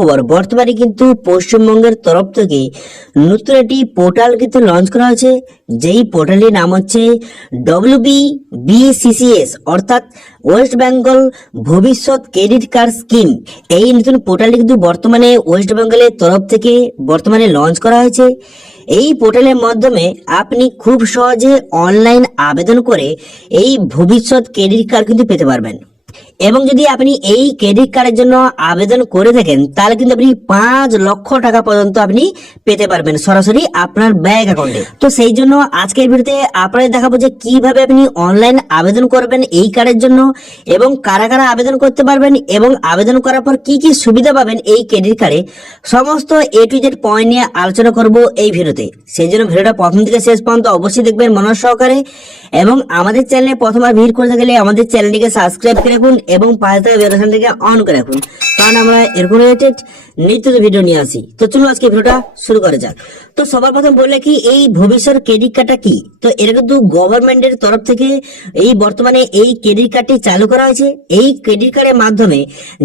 খবর, বর্তমানে কিন্তু পশ্চিমবঙ্গের তরফ থেকে নতুন একটি পোর্টাল কিন্তু লঞ্চ করা হয়েছে, যেই পোর্টালের নাম হচ্ছে WBBCCS, অর্থাৎ ওয়েস্ট বেঙ্গল ভবিষ্যৎ ক্রেডিট কার্ড স্কিম। এই নতুন পোর্টালটি কিন্তু বর্তমানে ওয়েস্ট বেঙ্গলের তরফ থেকে বর্তমানে লঞ্চ করা হয়েছে। এই পোর্টালের মাধ্যমে আপনি খুব সহজে অনলাইন আবেদন করে এই ভবিষ্যৎ ক্রেডিট কার্ড কিন্তু পেতে পারবেন। এবং যদি আপনি এই ক্রেডিট কার্ডের জন্য আবেদন করে থাকেন, তাহলে কিন্তু আপনি 5 লক্ষ টাকা পর্যন্ত আপনি পেতে পারবেন সরাসরি আপনার ব্যাংক অ্যাকাউন্টে। তো সেই জন্য আজকের ভিডিওতে আপনাদের দেখাবো যে কিভাবে আপনি অনলাইন আবেদন করবেন এই কার্ডের জন্য, এবং কারা কারা আবেদন করতে পারবেন, এবং আবেদন করার পর কি কি সুবিধা পাবেন এই ক্রেডিট কার্ডে, সমস্ত A to Z পয়েন্ট নিয়ে আলোচনা করব এই ভিডিওতে। সেই জন্য ভিডিওটা প্রথম থেকে শেষ পর্যন্ত অবশ্যই দেখবেন মনোযোগ সহকারে, এবং আমাদের চ্যানেলে প্রথমবার ভিজিট করে থাকলে আমাদের চ্যানেলটিকে সাবস্ক্রাইব করে রাখুন এবং পাশে থাকা বেল আইকনটিকে অন করে রাখুন, কারণ আমরা এরকম রিলেটেড নিত্য ভিডিও নিয়ে আসি। তো চলুন আজকে ভিডিওটা শুরু করা যাক। তো সবার প্রথম বললে কি এই ভবিষ্যৎ ক্রেডিট কার্ডটা কি, তো এটা কিন্তু গভর্নমেন্টের তরফ থেকে এই বর্তমানে এই ক্রেডিট কার্ডটি চালু করা হয়েছে। এই ক্রেডিট কার্ডের মাধ্যমে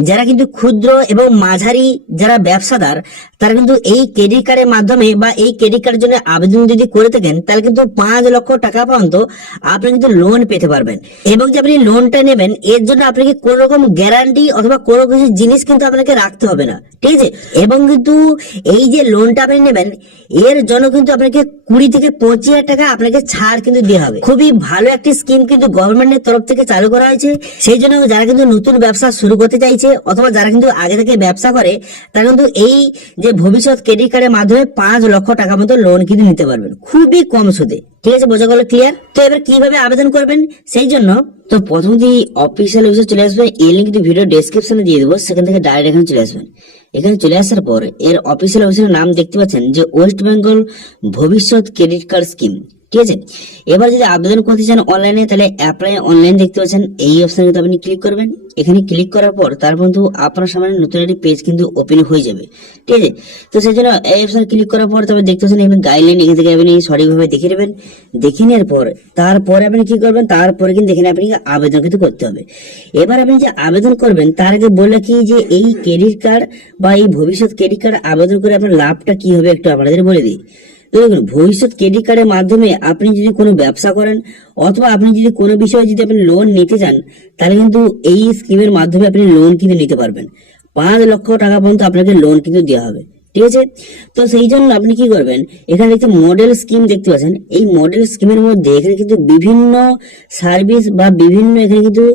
যারা কিন্তু ক্ষুদ্র এবং মাঝারি যারা ব্যবসাদার, তারা কিন্তু এই ক্রেডিট কার্ডের মাধ্যমে বা এই ক্রেডিট কার্ডের জন্য আবেদন যদি করে থাকেন, তাহলে কিন্তু 5 লক্ষ টাকা পর্যন্ত আপনি কিন্তু লোন পেতে পারবেন। এবং যে আপনি লোনটা নেবেন, এর জন্য আপনাকে কোন রকম গ্যারান্টি অথবা কোনো কিছু জিনিস কিন্তু আপনাকে রাখতে হবে না, ঠিক আছে। এবং কিন্তু এই যে লোনটা আপনি নেবেন, এর জন্য কিন্তু আপনাকে 20 থেকে 25,000 টাকা আপনাকে ছাড় কিন্তু দেওয়া হবে। খুবই ভালো একটি স্কিম কিন্তু গভর্নমেন্টের তরফ থেকে চালু করা হয়েছে। সেই জন্য যারা কিন্তু নতুন ব্যবসা শুরু করতে চাইছে অথবা যারা কিন্তু আগে থেকে ব্যবসা করে, তারা কিন্তু এই যে ভবিষ্যৎ ক্রেডিট কার্ডের মাধ্যমে 5 লক্ষ টাকা মতো লোন কিন্তু নিতে পারবেন খুবই কম সুদে, ঠিক আছে। বোঝা গেল, ক্লিয়ার? তো এবার কিভাবে আবেদন করবেন সেই জন্য তো প্রথম দিয়ে অফিসিয়াল ওয়েবসাইট চলে আসবেন। এই লিঙ্ক কিন্তু ভিডিও ডেসক্রিপশনে দিয়ে দেবো, সেখান থেকে ডাইরেক্ট এখানে চলে আসবেন। এখানে চলে আসার পর এর অফিসিয়াল ওয়েবসাইটের নাম দেখতে পাচ্ছেন যে ওয়েস্ট বেঙ্গল ভবিষ্যৎ ক্রেডিট কার্ড স্কিম, ঠিক আছে। এবার যদি আবেদন করতে চান অনলাইনে, তাহলে অ্যাপ্লাই অনলাইন দেখতে পাচ্ছেন, এই অপশনে কিন্তু আপনি ক্লিক করবেন। এখানে ক্লিক করার পর তারপর কিন্তু আপনার সামনে নতুন একটি পেজ কিন্তু ওপেন হয়ে যাবে, ঠিক আছে। তো সেই জন্য এই অপশনে ক্লিক করার পর তারপর দেখতে পাচ্ছেন এখানে গাইডলাইন, এখান থেকে আপনি সঠিকভাবে দেখে নেবেন। দেখে নেওয়ার পর তারপরে আপনি কি করবেন, তারপরে কিন্তু এখানে আপনি আবেদন কিন্তু করতে হবে। এবার আপনি যে আবেদন করবেন তার আগে বলে কি যে এই ক্রেডিট কার্ড বা এই ভবিষ্যৎ ক্রেডিট কার্ড আবেদন করে আপনার লাভটা কি হবে একটু আপনাদের বলে দিই। দেখুন, ভবিষ্যৎ ক্রেডিট কার্ডের মাধ্যমে আপনি যদি কোনো ব্যবসা করেন অথবা আপনি যদি কোনো বিষয়ে যদি আপনি লোন নিতে চান, তাহলে কিন্তু এই স্কিমের মাধ্যমে আপনি লোন কিন্তু নিতে পারবেন। 5 লক্ষ টাকা পর্যন্ত আপনাকে লোন কিন্তু দেওয়া হবে, ঠিক আছে। তো সেই জন্য আপনি কি করবেন, এখানে দেখতে মডেল স্কিম দেখতে পাচ্ছেন। এই মডেল স্কিমের মধ্যে এখানে কিন্তু বিভিন্ন সার্ভিস বা বিভিন্ন এখানে কিন্তু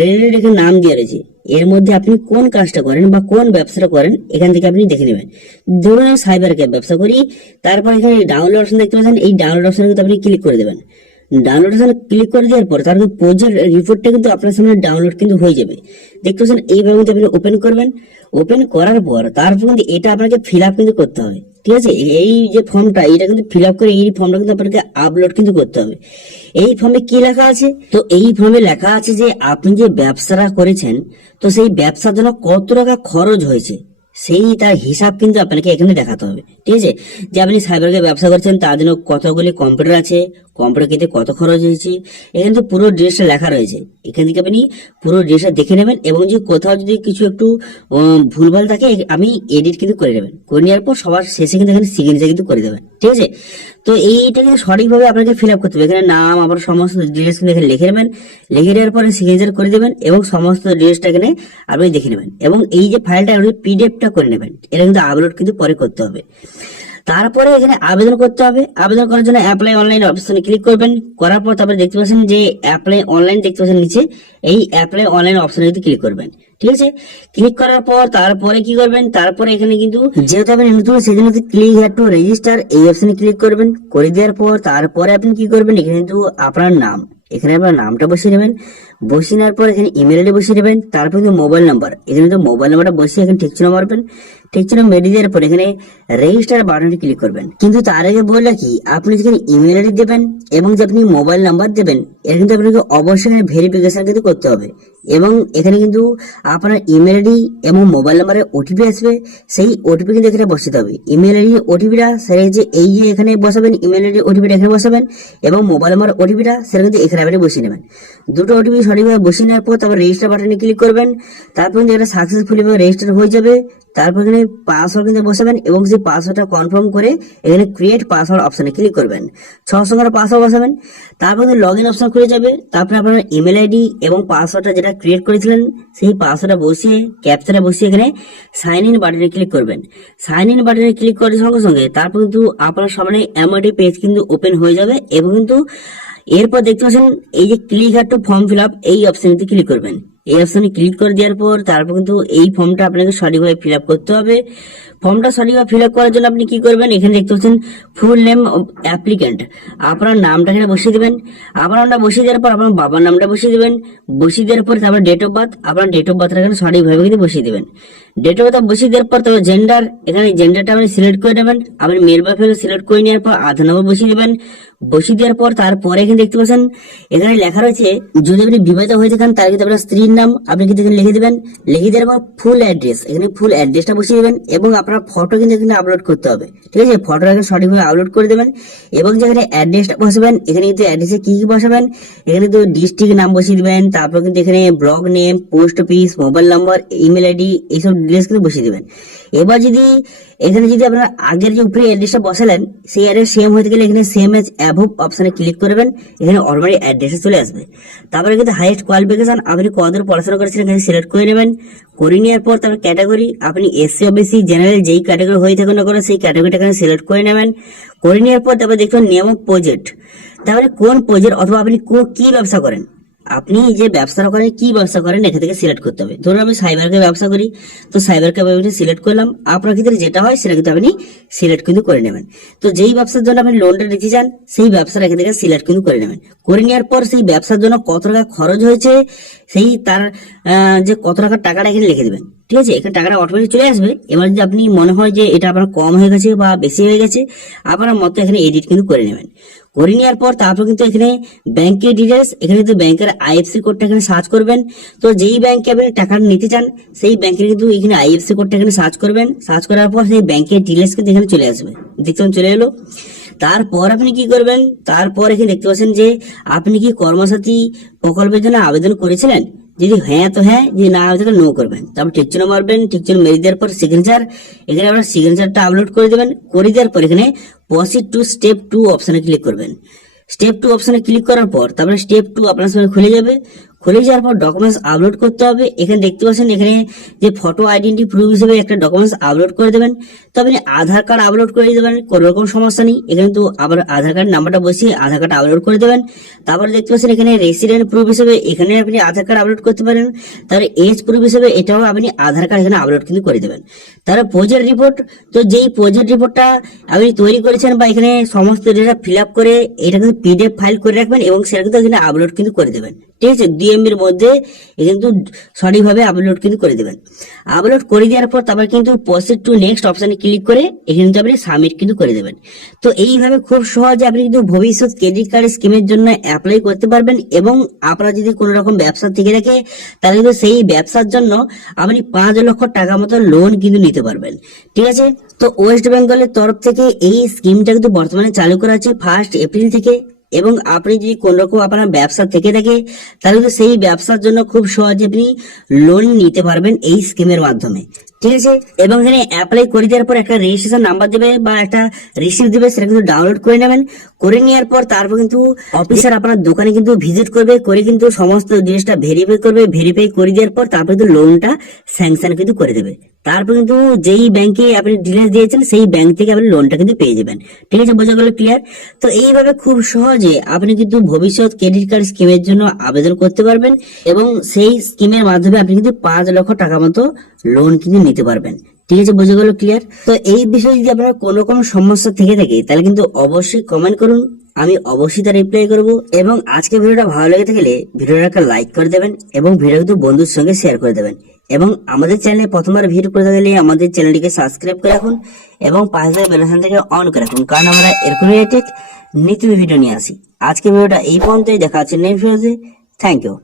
রিলেটেড এখানে নাম দেওয়া রয়েছে। এর মধ্যে আপনি কোন কাজটা করেন বা কোন ব্যবসাটা করেন এখান থেকে আপনি দেখে নেবেন। ধরুন আমি সাইবার ক্যাফে ব্যবসা করি, তারপর এখানে ডাউনলোড অপশন দেখতে পাচ্ছেন, এই ডাউনলোড অপশনে কিন্তু আপনি ক্লিক করে দেবেন। ডাউনলোড অপশনে ক্লিক করে দেওয়ার পর তারপর প্রজেক্ট রিপোর্টটা কিন্তু আপনার সামনে ডাউনলোড কিন্তু হয়ে যাবে, দেখতে পাচ্ছেন। এইভাবে কিন্তু আপনি ওপেন করবেন। ওপেন করার পর তারপর কিন্তু এটা আপনাকে ফিল আপ কিন্তু করতে হবে, ঠিক আছে। এই যে ফর্মটা এটা কিন্তু ফিল আপ করে এই ফর্মটা কিন্তু আপনাকে আপলোড কিন্তু করতে হবে। এই ফর্মে কি লেখা আছে, তো এই ফর্মে লেখা আছে যে আপনি যে ব্যবসাটা করেছেন, তো সেই ব্যবসার জন্য কত টাকা খরচ হয়েছে সেই তার হিসাব কিন্তু আপনাকে এখানে দেখাতে হবে, ঠিক আছে। যে আপনি সাইবারকে ব্যবসা করছেন, তার জন্য কতগুলি কম্পিউটার আছে, কম্পিউটার কিনতে কত খরচ হয়েছে, এখানে তো পুরো ডিটেলসটা লেখা রয়েছে। এখান থেকে আপনি পুরো ডিটেলসটা দেখে নেবেন, এবং যে কোথাও যদি কিছু একটু ভুলভাল থাকে আমি এডিট কিন্তু করে নেবেন। করে নেওয়ার পর সবার শেষে কিন্তু এখানে সিগনেচার কিন্তু করে দেবেন, ঠিক আছে। তো এইটা কিন্তু সঠিকভাবে আপনাকে ফিল আপ করতে হবে। এখানে নাম আবার সমস্ত ডিটেলস কিন্তু এখানে লিখে নেবেন। লিখে দেওয়ার পরে সিগনেচার করে দেবেন এবং সমস্ত ডিটেলসটা এখানে আপনি দেখে নেবেন, এবং এই যে ফাইলটা আপনি পিডিএফটা করে নেবেন। এটা কিন্তু আপলোড কিন্তু পরে করতে হবে। তারপরে এখানে আবেদন করতে হবে। আবেদন করার জন্য অ্যাপ্লাই অনলাইন অপশনে ক্লিক করবেন। করার পর তারপরে দেখতে পাচ্ছেন যে অ্যাপ্লাই অনলাইন দেখতে পাচ্ছেন নিচে, এই অ্যাপ্লাই অনলাইন অপশনে কিন্তু ক্লিক করবেন, ঠিক আছে। ক্লিক করার পর তারপরে কি করবেন, তারপরে এখানে কিন্তু যেহেতু আপনি নতুন সেই জন্য ক্লিক হিয়ার টু রেজিস্টার এই অপশনে ক্লিক করবেন। করে দেওয়ার পর তারপরে আপনি কি করবেন, এখানে কিন্তু আপনার নাম, এখানে আপনার নামটা বসিয়ে নেবেন। বসিয়ে নেওয়ার পর এখানে ইমেল আইডি বসিয়ে নেবেন। তারপর কিন্তু মোবাইল নাম্বার, এখানে তো মোবাইল নাম্বারটা বসিয়ে এখানে ঠিক চিহ্ন মারবেন। ঠিক চিহ্ন মেরে দেওয়ার পর এখানে রেজিস্টার বাটনে ক্লিক করবেন। কিন্তু তার আগে বলে কি, আপনি যেখানে ইমেল আইডি দেবেন এবং যে আপনি মোবাইল নাম্বার দেবেন, এটা কিন্তু আপনাকে অবশ্যই এখানে ভেরিফিকেশন কিন্তু করতে হবে। এবং এখানে কিন্তু আপনার ইমেল আইডি এবং মোবাইল নাম্বারে ওটিপি আসবে, সেই ওটিপি কিন্তু এখানে বসাতে হবে। ইমেল আইডি ওটিপিটা সেটা যে এই যে এখানে বসাবেন, ইমেল আইডি ওটিপিটা এখানে বসাবেন, এবং মোবাইল নাম্বার ওটিপিটা সেটা কিন্তু এখানে আপনি বসিয়ে নেবেন। দুটো ওটিপি সঠিকভাবে বসিয়ে নেওয়ার পর তারপর রেজিস্টার বাটনে ক্লিক করবেন। তারপর কিন্তু এটা সাকসেসফুলি রেজিস্টার হয়ে যাবে। তারপর এখানে পাসওয়ার্ড কিন্তু বসাবেন এবং সেই পাসওয়ার্ডটা কনফার্ম করে এখানে ক্রিয়েট পাসওয়ার্ড অপশনে ক্লিক করবেন। 6 সংখ্যার পাসওয়ার্ড বসাবেন। তারপর কিন্তু লগ ইন অপশন খুলে যাবে। তারপরে আপনার ইমেল আইডি এবং পাসওয়ার্ডটা যেটা ক্রিয়েট করেছিলেন সেই পাসওয়ার্ডটা বসিয়ে ক্যাপচাটা বসিয়ে এখানে সাইন ইন বাটনে ক্লিক করবেন। সাইন ইন বাটনে ক্লিক করার সঙ্গে সঙ্গে তারপর কিন্তু আপনার সামনে এমন একটি পেজ কিন্তু ওপেন হয়ে যাবে এবং কিন্তু এরপর দেখতে পাচ্ছেন এই যে click here to form fill up এই অপশনটিতে ক্লিক করবেন। এই অপশনে ক্লিক করে দেওয়ার পর তারপর কিন্তু এই ফর্মটা আপনাকে সঠিকভাবে ফিল আপ করতে হবে। ফর্মটা সঠিকভাবে ফিল আপ করার জন্য আপনি কি করবেন, এখানে দেখতে পাচ্ছেন ফুল নেম অ্যাপ্লিক্যান্ট, আপনার নামটা এখানে বসিয়ে দেবেন। আপনার নামটা বসিয়ে দেওয়ার পর আপনার বাবার নামটা বসিয়ে দেবেন। বসিয়ে দেওয়ার পর তারপর ডেট অফ বার্থ, আপনার ডেট অফ বার্থটা এখানে সঠিকভাবে কিন্তু বসিয়ে দেবেন। ডেট অফ বার্থ বসিয়ে দেওয়ার পর তারপর জেন্ডার, এখানে জেন্ডারটা আপনি সিলেক্ট করে নেবেন। আপনি মেল বা ফিমেল সিলেক্ট করে নেওয়ার পর আধার নম্বর বসিয়ে দেবেন। বসিয়ে দেওয়ার পর তারপরে এখানে দেখতে পাচ্ছেন এখানে লেখা রয়েছে যদি আপনি বিবাহিত হয়ে থাকেন তাহলে কিন্তু আপনার স্ত্রীর নাম আপনি কিন্তু এখানে লিখে দেবেন। লিখে দেওয়ার পর ফুল অ্যাড্রেস, এখানে ফুল অ্যাড্রেসটা বসিয়ে দেবেন এবং আপনার ফটো কিন্তু এখানে আপলোড করতে হবে। ঠিক আছে, ফটোটা এখানে সঠিকভাবে আপলোড করে দেবেন এবং যেখানে অ্যাড্রেসটা বসাবেন এখানে কিন্তু অ্যাড্রেসে কি কি বসাবেন, এখানে কিন্তু ডিস্ট্রিক্ট নাম বসিয়ে দেবেন। তারপর কিন্তু এখানে block name, post office, mobile number, email ID এইসব ডিটেলস কিন্তু বসিয়ে দেবেন। এবার যদি এখানে যদি আপনার আগের যে উপরে অ্যাড্রেসটা বসালেন সেই অ্যাড্রেস সেম হতে গেলে এখানে সেম এজ অ্যাবভ অপশনে ক্লিক করবেন। এখানে অটোমেটিক অ্যাড্রেসে চলে আসবে। তারপরে কিন্তু হাইয়েস্ট কোয়ালিফিকেশন আপনি কতদূর পড়াশোনা করেছিলেন এখানে সিলেক্ট করে নেবেন। করে নেওয়ার পর তারপর ক্যাটাগরি আপনি এসসি ওবিসি জেনারেল যেই ক্যাটাগরি হয়ে থাকুন না করে সেই ক্যাটাগরিটা এখানে সিলেক্ট করে নেবেন। করে নেওয়ার পর তারপর দেখবেন নেম অফ প্রজেক্ট, তারপরে কোন প্রজেক্ট অথবা আপনি কি ব্যবসা করেন, আপনি যে ব্যবসাটা করেন কি ব্যবসা করেন এখান থেকে সিলেক্ট করতে হবে। ধরুন আমি সাইবারকে ব্যবসা করি, তো সাইবারকে সিলেক্ট করলাম। আপনার ক্ষেত্রে যেটা হয় সেটা কিন্তু আপনি সিলেক্ট কিন্তু করে নেবেন। তো যেই ব্যবসার জন্য আপনি লোনটা নিতে চান সেই ব্যবসাটা এখান থেকে সিলেক্ট কিন্তু করে নেবেন। করে নেওয়ার পর সেই ব্যবসার জন্য কত টাকা খরচ হয়েছে সেই তার যে কত টাকার টাকাটা এখানে লিখে দেবেন। ঠিক আছে, এখানে টাকাটা অটোমেটিক চলে আসবে। এবার যদি আপনি মনে হয় যে এটা আপনার কম হয়ে গেছে বা বেশি হয়ে গেছে আপনার মতো এখানে এডিট কিন্তু করে নেবেন। করে নেওয়ার পর তারপর কিন্তু এখানে ব্যাংকের ডিটেলস, এখানে কিন্তু ব্যাংকের আইএফসি কোডটা এখানে সার্চ করবেন। তো যেই ব্যাংকে আপনি টাকা নিতে চান সেই ব্যাংকের কিন্তু এখানে আইএফসি কোডটা এখানে সার্চ করবেন। সার্চ করার পর সেই ব্যাংকের ডিটেলস কিন্তু এখানে চলে আসবে। দেখতে চলে এলো। তারপর আপনি কি করবেন, তারপর এখানে দেখতে পাচ্ছেন যে আপনি কি কর্মসাথী প্রকল্পের জন্য আবেদন করেছিলেন। যদি হ্যাঁ তো হ্যাঁ, যদি না হয় তাহলে নো করবেন। তারপর টিকচিহ্ন মারবেন। টিকচিহ্ন মেরে দেওয়ার পর সিগনেচার, এখানে আপনার সিগনেচারটা আপলোড করে দেবেন। করে দেওয়ার পর এখানে প্রসিড টু স্টেপ 2 অপশনে ক্লিক করবেন। স্টেপ 2 অপশনে ক্লিক করার পর তারপরে স্টেপ 2 আপনার সামনে খুলে যাবে। খুলে যাওয়ার পর ডকুমেন্টস আপলোড করতে হবে। এখানে দেখতে পাচ্ছেন এখানে যে ফটো আইডেন্টি প্রুফ হিসেবে একটা ডকুমেন্টস আপলোড করে দেবেন। তো আপনি আধার কার্ড আপলোড করে দেবেন, কোনো রকম সমস্যা নেই। এখানে তো আবার আধার কার্ড নাম্বারটা বসিয়ে আধার কার্ড আপলোড করে দেবেন। তারপরে দেখতে পাচ্ছেন এখানে রেসিডেন্ট প্রুফ হিসেবে এখানে আপনি আধার কার্ড আপলোড করতে পারেন। তারপরে এজ প্রুফ হিসেবে এটাও আপনি আধার কার্ড এখানে আপলোড কিন্তু করে দেবেন। তারপরে প্রজেক্ট রিপোর্ট, তো যেই প্রজেক্ট রিপোর্টটা আপনি তৈরি করেছেন বা এখানে সমস্ত ডেটা ফিল আপ করে এটা কিন্তু পিডিএফ ফাইল করে রাখবেন এবং সেটা কিন্তু এখানে আপলোড কিন্তু করে দেবেন। ঠিক আছে, 2 MB এর মধ্যে কিন্তু সঠিকভাবে আপলোড কিন্তু করে দেবেন। আপলোড করে দেওয়ার পর তারপর কিন্তু প্রসিড টু নেক্সট অপশনে ক্লিক করে এখানে কিন্তু আপনি সাবমিট কিন্তু করে দেবেন। তো এইভাবে খুব সহজে আপনি কিন্তু ভবিষ্যৎ ক্রেডিট কার্ড স্কিমের জন্য অ্যাপ্লাই করতে পারবেন এবং আপনার যদি কোনো রকম ব্যবসা থেকে থাকে তাহলে কিন্তু সেই ব্যবসার জন্য আপনি 5 লক্ষ টাকা মতো লোন কিন্তু নিতে পারবেন। ঠিক আছে, তো ওয়েস্ট বেঙ্গলের তরফ থেকে এই স্কিমটা কিন্তু বর্তমানে চালু করা আছে 1 এপ্রিল থেকে। এবং আপনি যদি কোন রকম আপনার ব্যবসা থেকে থাকে তাহলে কিন্তু সেই ব্যবসার জন্য খুব সহজে আপনি লোন নিতে পারবেন এই স্কিমের মাধ্যমে। ঠিক আছে, এবং এখানে অ্যাপ্লাই করে দেওয়ার পর একটা রেজিস্ট্রেশন নাম্বার দেবে বা একটা রিসিপ্ট দেবে, সেটা কিন্তু ডাউনলোড করে নেবেন। করে নেওয়ার পর তারপর কিন্তু অফিসার আপনার দোকানে কিন্তু ভিজিট করবে, করে কিন্তু সমস্ত জিনিসটা ভেরিফাই করবে। ভেরিফাই করে দেওয়ার পর তারপর কিন্তু লোনটা স্যাংশন কিন্তু করে দেবে। তারপর কিন্তু যেই ব্যাংকে আপনি ডিটেলস দিয়েছেন সেই ব্যাংক থেকে আপনি লোনটা কিন্তু পেয়ে যাবেন। ঠিক আছে, বোঝা গেল? ক্লিয়ার? তো এইভাবে খুব সহজে আপনি কিন্তু ভবিষ্যৎ ক্রেডিট কার্ড স্কিমের জন্য আবেদন করতে পারবেন এবং সেই স্কিমের মাধ্যমে আপনি কিন্তু 5 লক্ষ টাকা মতো লোন কিন্তু নিতে পারবেন। ঠিক আছে, বোঝা গেল? ক্লিয়ার? তো এই বিষয়ে যদি আপনার কোনো রকম সমস্যা থেকে থাকে তাহলে কিন্তু অবশ্যই কমেন্ট করুন, আমি অবশ্যই তার রিপ্লাই করব। এবং আজকে ভিডিওটা ভালো লেগে থাকলে ভিডিওটা একটা লাইক করে দেবেন এবং ভিডিও কিন্তু বন্ধুর সঙ্গে শেয়ার করে দেবেন। এবং আমাদের চ্যানেলে প্রথমবার ভিডিও করে থাকলে আমাদের চ্যানেলটিকে সাবস্ক্রাইব করে রাখুন এবং পাশে বেল আইকন থেকে অন করে রাখুন, কারণ আমরা এরকম রিলেটেড নিত্য ভিডিও নিয়ে আসি। আজকে ভিডিওটা এই পর্যন্তই, দেখা হচ্ছে নেক্সট ভিডিওতে। Thank you.